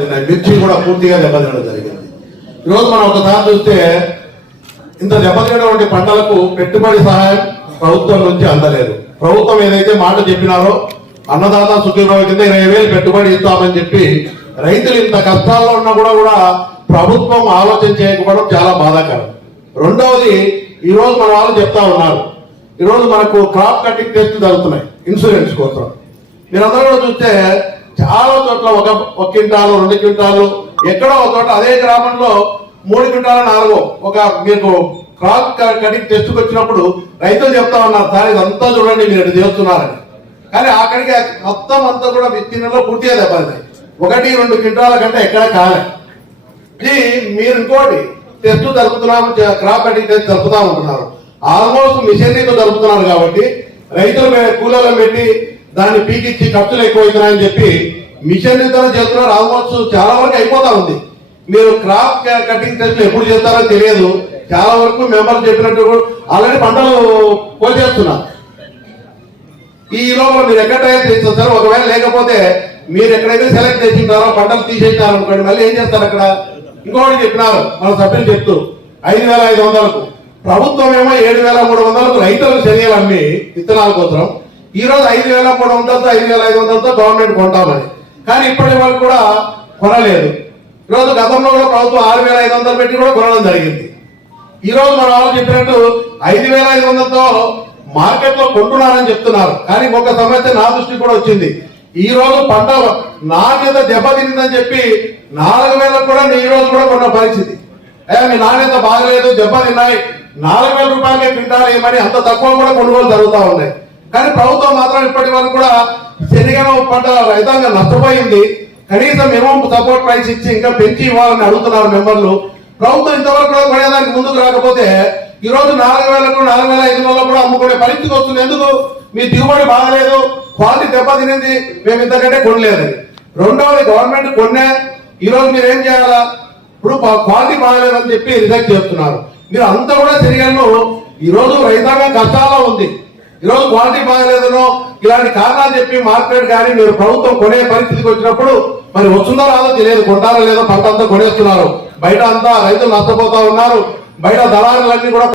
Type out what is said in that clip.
మిర్చి కూడా పూర్తిగా దెబ్బతినడం జరిగింది. ఈరోజు మనం ఒకసారి చూస్తే ఇంత దెబ్బతినటువంటి పంటలకు పెట్టుబడి సహాయం ప్రభుత్వం నుంచి అందలేదు. ప్రభుత్వం ఏదైతే మాట చెప్పినారో అన్నదాత సుఖీభావ కింద 20,000 పెట్టుబడి ఇస్తామని చెప్పి రైతులు ఇంత కష్టాల్లో ఉన్నా కూడా ప్రభుత్వం ఆలోచన చేయకపోవడం చాలా బాధాకరం. రెండవది, ఈ రోజు మన వాళ్ళు చెప్తా ఉన్నారు, ఈరోజు మనకు క్రాప్ కటింగ్ టెస్ట్ జరుగుతున్నాయి ఇన్సూరెన్స్ కోసం. మీరందరూ కూడా చూస్తే చాలా చోట్ల ఒక క్వింటాలు 2 క్వింటాలు ఎక్కడో ఒక చోట అదే గ్రామంలో 3 క్వింటాలు 4 ఒక మీకు క్రాప్ కటింగ్ టెస్ట్కి వచ్చినప్పుడు రైతులు చెప్తా ఉన్నారు, సార్ ఇదంతా చూడండి మీరు ఎటు చేస్తున్నారని. కానీ అక్కడికి మొత్తం అంతా కూడా విత్తీర్ణంలో పూర్తిగా దెబ్బతిన్నాయి. 1-2 క్వింటాల కంటే ఎక్కడ కాలే. ఇది మీరు ఇంకోటి టెస్ట్ జరుపుతున్నాము, క్రాప్ కటింగ్ టెస్ట్ జరుపుతామంటున్నారు. ఆల్మోస్ట్ మిషనరీతో జరుపుతున్నారు కాబట్టి రైతులు కూలీలను పెట్టి దాన్ని పీకిచ్చి ఖర్చులు ఎక్కువైతున్నాయని చెప్పి మిషనరీతో చేస్తున్నారు. ఆల్మోస్ట్ చాలా వరకు అయిపోతా ఉంది. మీరు క్రాప్ కటింగ్ టెస్ట్ ఎప్పుడు చేస్తారో తెలియదు. చాలా వరకు మెంబర్లు చెప్పినట్టు ఆల్రెడీ పంటలు కోసేస్తున్నారు. ఈ లోపల మీరు ఎక్కడ తయారు చేస్తారు? ఒకవేళ లేకపోతే మీరు ఎక్కడైతే సెలెక్ట్ చేసింటారో పంటలు తీసేసినారు అనుకోండి, మళ్ళీ ఏం చేస్తారు? అక్కడ ఇంకోటి చెప్పినారు మన సభ్యులు చెప్తూ 5,500కు, ప్రభుత్వం ఏమో 7,300కు రైతులకు శనియాలు అమ్మి విత్తనాల కోసం ఈ రోజు 5,300తో 5,500తో గవర్నమెంట్ కొంటామని. కానీ ఇప్పటి వరకు కూడా కొనలేదు. ఈరోజు గతంలో కూడా ప్రభుత్వం 6,500 పెట్టి కూడా కొనడం జరిగింది. ఈ రోజు మన వాళ్ళు చెప్పినట్టు 5,500తో మార్కెట్ లో కొంటున్నారని చెప్తున్నారు. కానీ ఒక సమస్య నా దృష్టికి కూడా వచ్చింది. ఈ రోజు పంట నాణ్యత దెబ్బతిందని చెప్పి 4,000 కూడా ఈ రోజు కూడా కొన్న పరిస్థితి. మీ నాణ్యత బాగలేదు, దెబ్బతిన్నాయి, 4,000 రూపాయలకే క్వింటాల్ ఏమని అంత తక్కువ కూడా కొనుగోలు జరుగుతూ ఉన్నాయి. కానీ ప్రభుత్వం మాత్రం ఇప్పటి వరకు కూడా శనగ పంట రైతాంగం నష్టపోయింది. కనీసం మినిమం సపోర్ట్ ప్రైస్ ఇచ్చి ఇంకా పెంచి ఇవ్వాలని అడుగుతున్నారు మెంబర్లు. ప్రభుత్వం ఇంతవరకు కూడా కొనేదానికి ముందుకు రాకపోతే ఈ రోజు 4,000కు 4,500 కూడా అమ్ముకునే పరిస్థితి వస్తుంది. ఎందుకు? మీ దిగుబడి బాగలేదు, క్వాలిటీ దెబ్బతినింది, మేము ఇంతకంటే కొనలేదు. రెండవది, గవర్నమెంట్ కొన్నే ఈ రోజు మీరు ఏం చేయాలా? ఇప్పుడు క్వాలిటీ బాగలేదని చెప్పి రిజెక్ట్ చేస్తున్నారు. మీరు అంతా కూడా శనగలను ఈ రోజు రైతాంగం కష్టాల్లో ఉంది. ఈ రోజు క్వాలిటీ బాగలేదనో ఇలాంటి కారణాలు చెప్పి మార్కెట్ కానీ మీరు ప్రభుత్వం కొనే పరిస్థితికి వచ్చినప్పుడు మరి వస్తుందో రాదో తెలియదు. కొంటారో లేదో పంట అంతా కొనేస్తున్నారు. బయట అంతా రైతులు నష్టపోతా ఉన్నారు. బయట దళారులన్నీ కూడా